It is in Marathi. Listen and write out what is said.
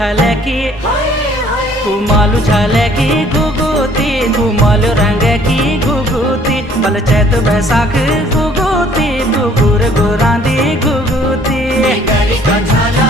झाल्या की कुमालू झाल्या की गुगुती घुमालो रंग की गुगुती बल चैत बैसाख गुगुती गुगुर गुरांदी गुगुती गरी का झाला